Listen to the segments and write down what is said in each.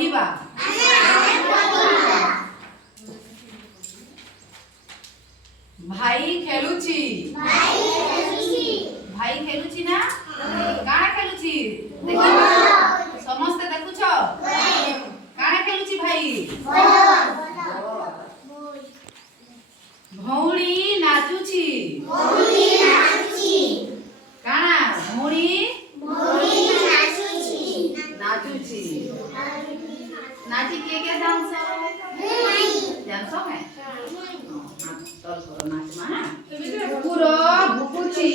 पढ़िबा भाई खेलुची भाई खेलुची ना काना खेलुची देखिबा समस्त देखुछ काना खेलुची भाई भौणी नाचुची काना भौणी नाचुची नाची के डांस डांस है तल करो नाच मा कुकुर भुकुची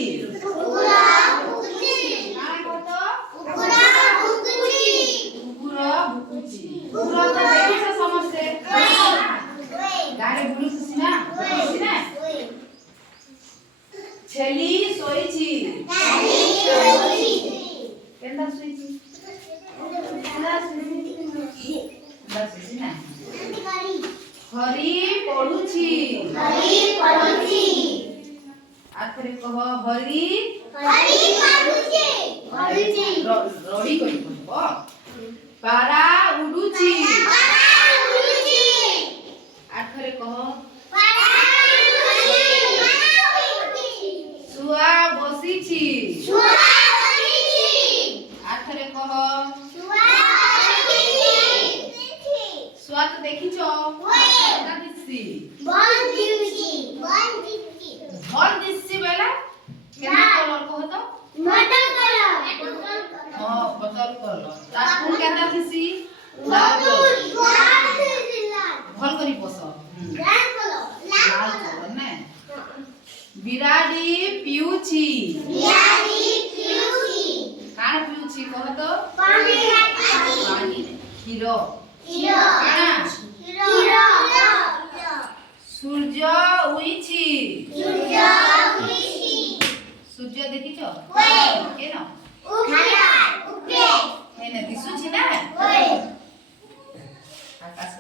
काना कहतो कुकुर भुकुची कुकुर तो देखिछ समस्ते गाड़ी बुलुसी ना छेली सोईची केंदा सोईची हरी पढ़ुची आखरे कह हरी रड़ी करी कहबो पारा उडुची आखरे कह सुआ बसीची आखरे कह सुआ तो देखिछ ना दिससी भल दिससी बेला केना कलर कह तो मटन कलर हां बदल कलर ताकू केना दिससी लाल भल करी बस लाल कलर ने बिराडी पिउची काना पिउची कह तो पानी खीरो काना सूर्य उइची सूर्य देखिछ केन हेने दिसुची ना आकाश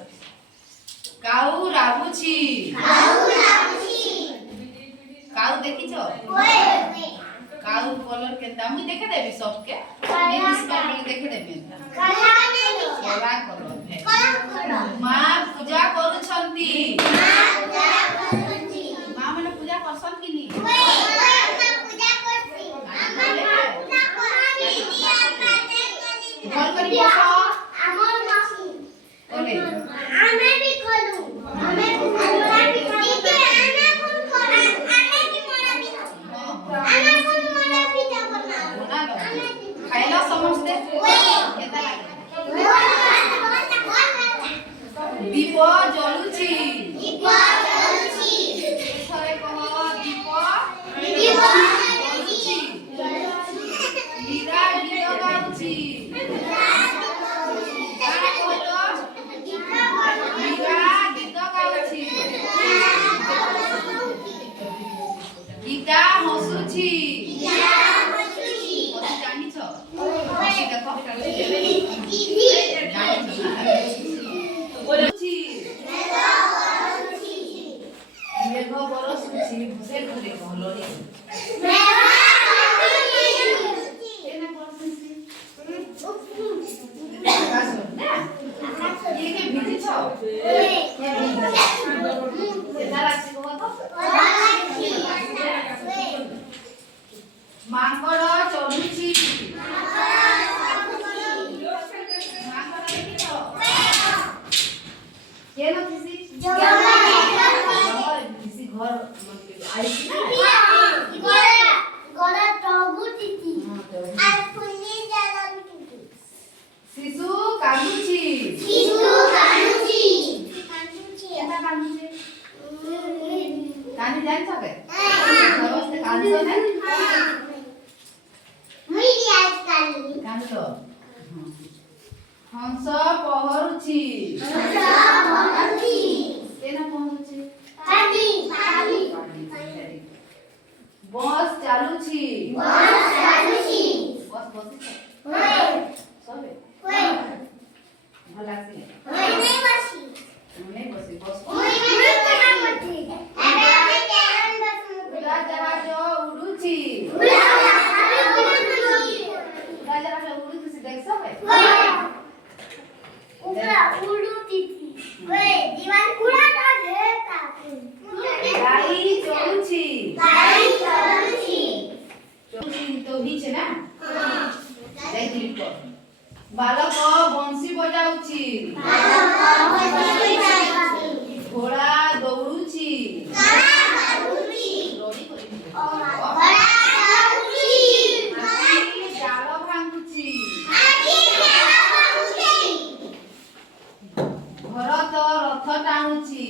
काऊ राबुची काऊ देखिछ काऊ कलर केता मुई देखे देबी सबके ए डिस्काउंट में देखे देबी कला कलर मां पूजा करूछंती मां माने पूजा करसन कि नी भल करी बस हमर मासी ओले आमे भी करू हमें आमे भी ठीक है आमे कोन करू आमे की मोरा भी आमे कोन मोरा भी बना खाइला समझते केता लागे दीप जलुची थरे कह दीप जलुची मीरा गीत गाउची काना कहतो मीरा गीत गाउची गीता हसुची जानिछ हसी देखो बोलुची मेघ बरसुची भुसे घरे कहलोनी केना बरसुची आकाश ना ये के भिजी छ केना राखी कह तो मांगड़ चढ़ुची केना किसी किसी घर आई गोरा टगु टिटी आ फुली जाला टिटी शिशु कांदुची केना कांदुची कांदी जान सके समस्त कांदो ने मुई आज काली कांदो हंस पहरुची केना पहरुची बस चालुची बस बसी सबे भला से नहीं बसी बस जहाज उड़ुची उड़ाजहाज उड़ुची देख सब है उड़ती थी वे दीवार कूड़ा का ढेर था गाई चलुची गाड़ी चलती चलुची तो ही छे ना देखि लिख बालक बंसी बजाउची घोड़ा दौड़ुची लोड़ी करी हाथी जाल भांगुची भरत रथ टाणुची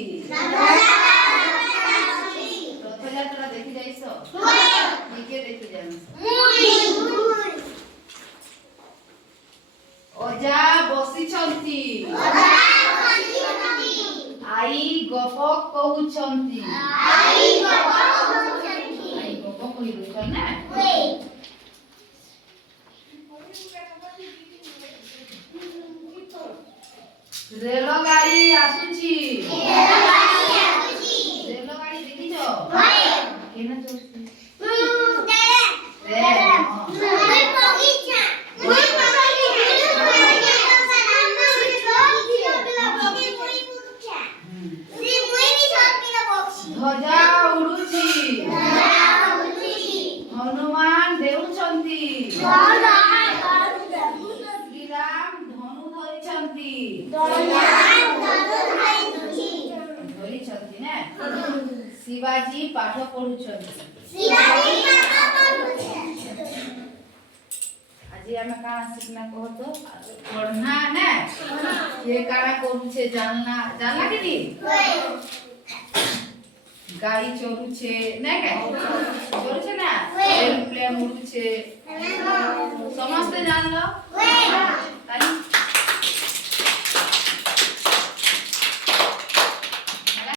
रथयात्रा देखि जाइस निके देखि जाइस अजा बसिछंती आई गप कहउछंती आई गप कहिबो ना रेलगाड़ी आसुची रेलगाड़ी देखिछ केना चलुची ध्वजा उड़ुची हनुमान देउछंती श्रीराम धनु धरिछंती धरिछंती ना शिवाजी पाठ पढुछंती आज हमें काना सीखना कहो तो पढ़ना ना ये काना करूछे जानना जानला के नी गाड़ी चलुछे ना के चलुछे ना एरोप्लेन उड़ुछे समस्त जानलो